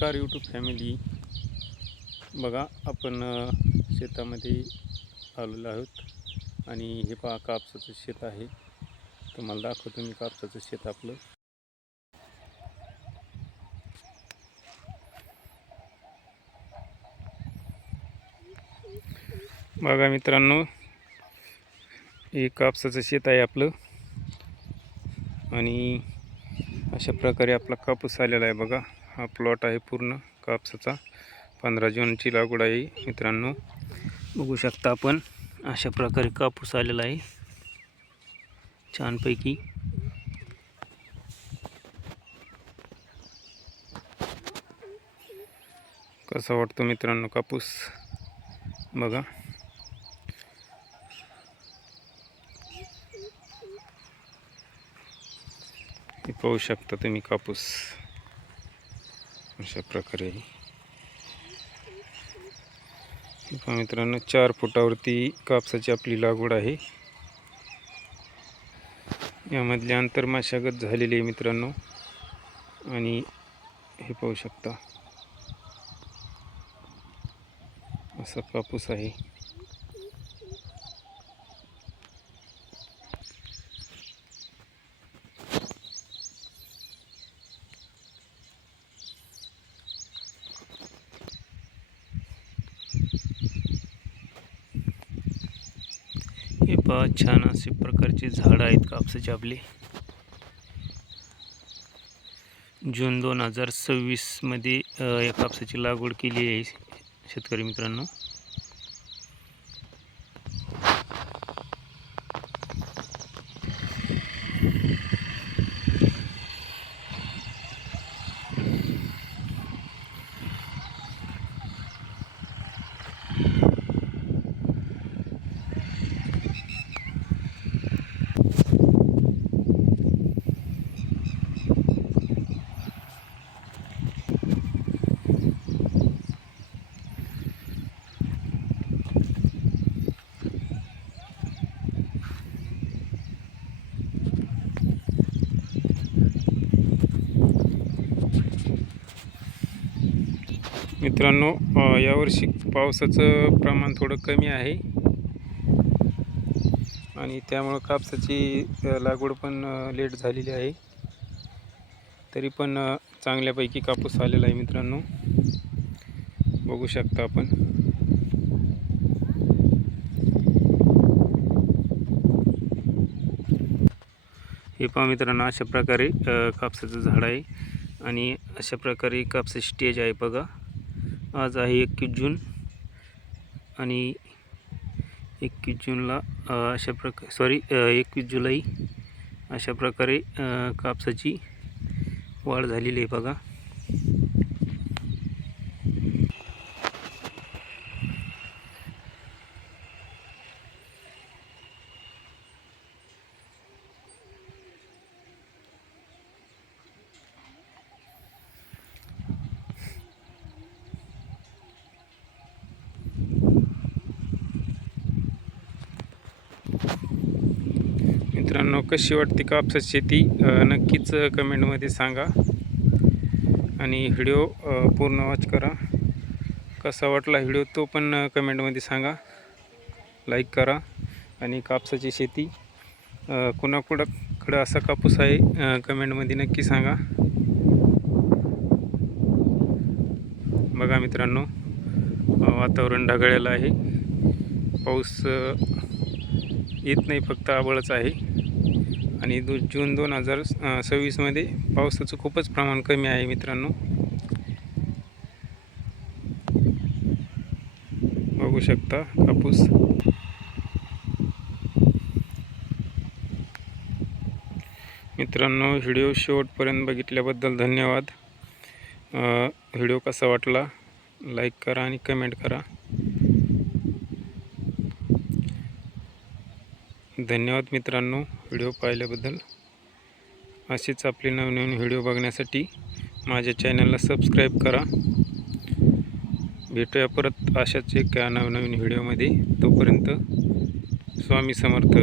नमस्कार YouTube family. बघा आपण शेतामध्ये आलेलो आहोत आणि हे पहा कापसाचं शेत आहे. तुम्हाला दाखवतो मी कापसाचं शेत आपलं. बघा मित्रांनो, हे कापसाचं शेत आहे आपलं आणि अशा प्रकारे आपला कापूस आलेला आहे. बघा हा प्लॉट आहे पूर्ण कापसाचा. 15 जूनची लागवड आहे मित्रांनो. बघू शकता आपण अशा प्रकारे कापूस आलेला आहे छानपैकी. कसा वाटतो मित्रांनो कापूस बघा. हे पाहू शकता तुम्ही कापूस अशा प्रकारे. मित्रांनो 4 फुटावरती कापसाची आपली लागवड आहे. यामधले अंतर मशागत झालेली आहे मित्रांनो आणि हे पाहू शकता असा कापूस आहे. हे पहा छान असे प्रकारचे झाड आहेत कापसाचे आपले. जून 2026 मध्ये या कापसाची लागवड केली आहे शेतकरी मित्रांनो. मित्रांनो यावर्षी पावसाचं प्रमाण थोडं कमी आहे आणि त्यामुळं कापसाची लागवड पण लेट झालेली आहे. तरी पण चांगल्यापैकी कापूस आलेला आहे मित्रांनो. बघू शकता आपण. हे पहा मित्रांनो अशा प्रकारे कापसाचं झाड आहे आणि अशा प्रकारे कापसाची स्टेज आहे बघा. आज आहे 21 जून आणि 21 जूनला अशा प्रकारे 21 जुलै अशा प्रकारे कापसाची वाढ झालेली आहे बघा. मित्रांनो कशी वाटते कापसाची शेती नक्कीच कमेंटमध्ये सांगा आणि व्हिडिओ पूर्ण वॉच करा. कसा वाटला व्हिडिओ तो पण कमेंटमध्ये सांगा. लाईक करा आणि कापसाची शेती कुणाकडं असा कापूस आहे कमेंटमध्ये नक्की सांगा. बघा मित्रांनो वातावरण ढगाळलेलं आहे. पाऊस येत नाही, फक्त आभाळच आहे आणि जून 2026 मध्ये पावसाचं खूपच प्रमाण कमी आहे मित्रांनो. बघू शकता कापूस. मित्रांनो व्हिडिओ शेवटपर्यंत बघितल्याबद्दल धन्यवाद. व्हिडिओ कसा वाटला लाईक करा आणि कमेंट करा. धन्यवाद मित्रांनो व्हिडिओ पाहिल्याबद्दल. असेच आपले नवनवीन व्हिडिओ बघण्यासाठी माझ्या चॅनलला सबस्क्राईब करा. भेटूया परत अशाच एका नवनवीन व्हिडिओमध्ये. तोपर्यंत स्वामी समर्थ.